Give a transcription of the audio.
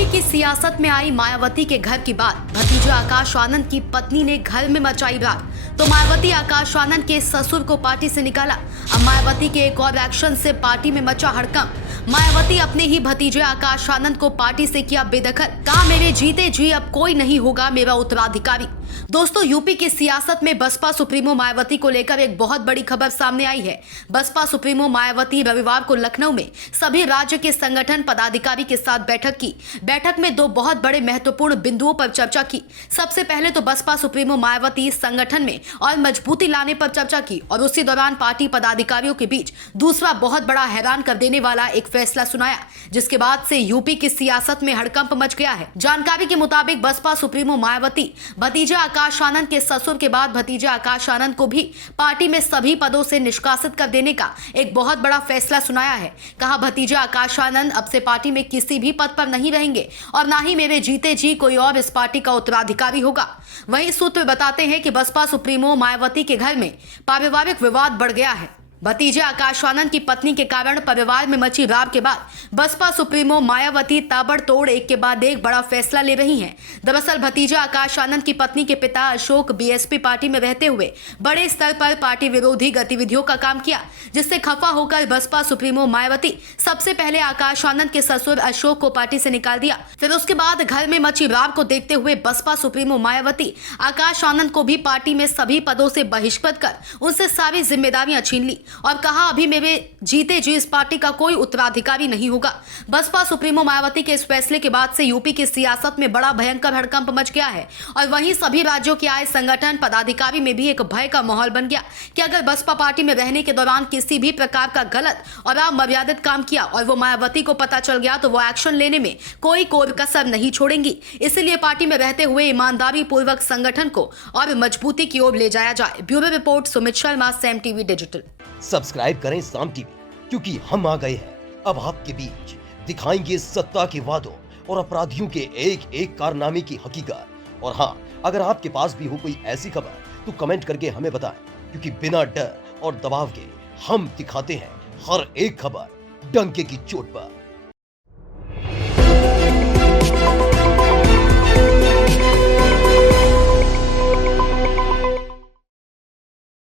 UP की सियासत में आई मायावती के घर की बात। भतीजा आकाश आनंद की पत्नी ने घर में मचाई रार, तो मायावती आकाश आनंद के ससुर को पार्टी से निकाला। अब मायावती के एक और एक्शन से पार्टी में मचा हड़कंप। मायावती अपने ही भतीजे आकाश आनंद को पार्टी से किया बेदखल, कहा मेरे जीते जी अब कोई नहीं होगा मेरा उत्तराधिकारी। दोस्तों, यूपी की सियासत में बसपा सुप्रीमो मायावती को लेकर एक बहुत बड़ी खबर सामने आई है। बसपा सुप्रीमो मायावती रविवार को लखनऊ में सभी राज्य के संगठन पदाधिकारी के साथ बैठक की। बैठक में दो बहुत बड़े महत्वपूर्ण बिंदुओं पर चर्चा की। सबसे पहले तो बसपा सुप्रीमो मायावती संगठन में और मजबूती लाने पर चर्चा की और उसी दौरान पार्टी पदाधिकारियों के बीच दूसरा बहुत बड़ा हैरान कर देने वाला एक फैसला सुनाया, जिसके बाद से यूपी की सियासत में हड़कंप मच गया है। जानकारी के मुताबिक बसपा सुप्रीमो मायावती भतीजा आकाश आनंद के ससुर के बाद भतीजे आकाश आनंद को भी पार्टी में सभी पदों से निष्कासित कर देने का एक बहुत बड़ा फैसला सुनाया है। कहा भतीजे आकाश आनंद अब से पार्टी में किसी भी पद पर नहीं रहेंगे और ना ही मेरे जीते जी कोई और इस पार्टी का उत्तराधिकारी होगा। वहीं सूत्र बताते हैं कि बसपा सुप्रीमो मायावती के घर में पारिवारिक विवाद बढ़ गया है। भतीजे आकाश आनंद की पत्नी के कारण परिवार में मची रार के बाद बसपा सुप्रीमो मायावती ताबड़तोड़ एक के बाद एक बड़ा फैसला ले रही हैं। दरअसल भतीजे आकाश आनंद की पत्नी के पिता अशोक बीएसपी पार्टी में रहते हुए बड़े स्तर पर पार्टी विरोधी गतिविधियों का काम किया, जिससे खफा होकर बसपा सुप्रीमो मायावती सबसे पहले आकाश आनंद के ससुर अशोक को पार्टी से निकाल दिया। फिर उसके बाद घर में मची रार को देखते हुए बसपा सुप्रीमो मायावती आकाश आनंद को भी पार्टी में सभी पदों से बहिष्कृत कर उनसे सारी जिम्मेदारियां छीन ली और कहा अभी मेरे जीते जी इस पार्टी का कोई उत्तराधिकारी नहीं होगा। बसपा सुप्रीमो मायावती के इस फैसले के बाद से यूपी की सियासत में बड़ा भयंकर हड़कंप मच गया है और वहीं सभी राज्यों के आए संगठन पदाधिकारी में भी एक भय का माहौल बन गया कि अगर बसपा पार्टी में रहने के दौरान किसी भी प्रकार का गलत और अमर्यादित काम किया और वो मायावती को पता चल गया तो वो एक्शन लेने में कोई कसर नहीं छोड़ेंगी। इसलिए पार्टी में रहते हुए ईमानदारी पूर्वक संगठन को और मजबूती की ओर ले जाया जाए। Bureau report, Sumit Sharma, Sam TV digital. Subscribe करें साम टीवी, क्योंकि हम आ गए हैं अब आपके बीच, दिखाएंगे सत्ता के वादों और अपराधियों के एक एक कारनामे की हकीकत। और हाँ, अगर आपके पास भी हो कोई ऐसी खबर तो कमेंट करके हमें बताएं, क्योंकि बिना डर और दबाव के हम दिखाते हैं हर एक खबर डंके की चोट पर।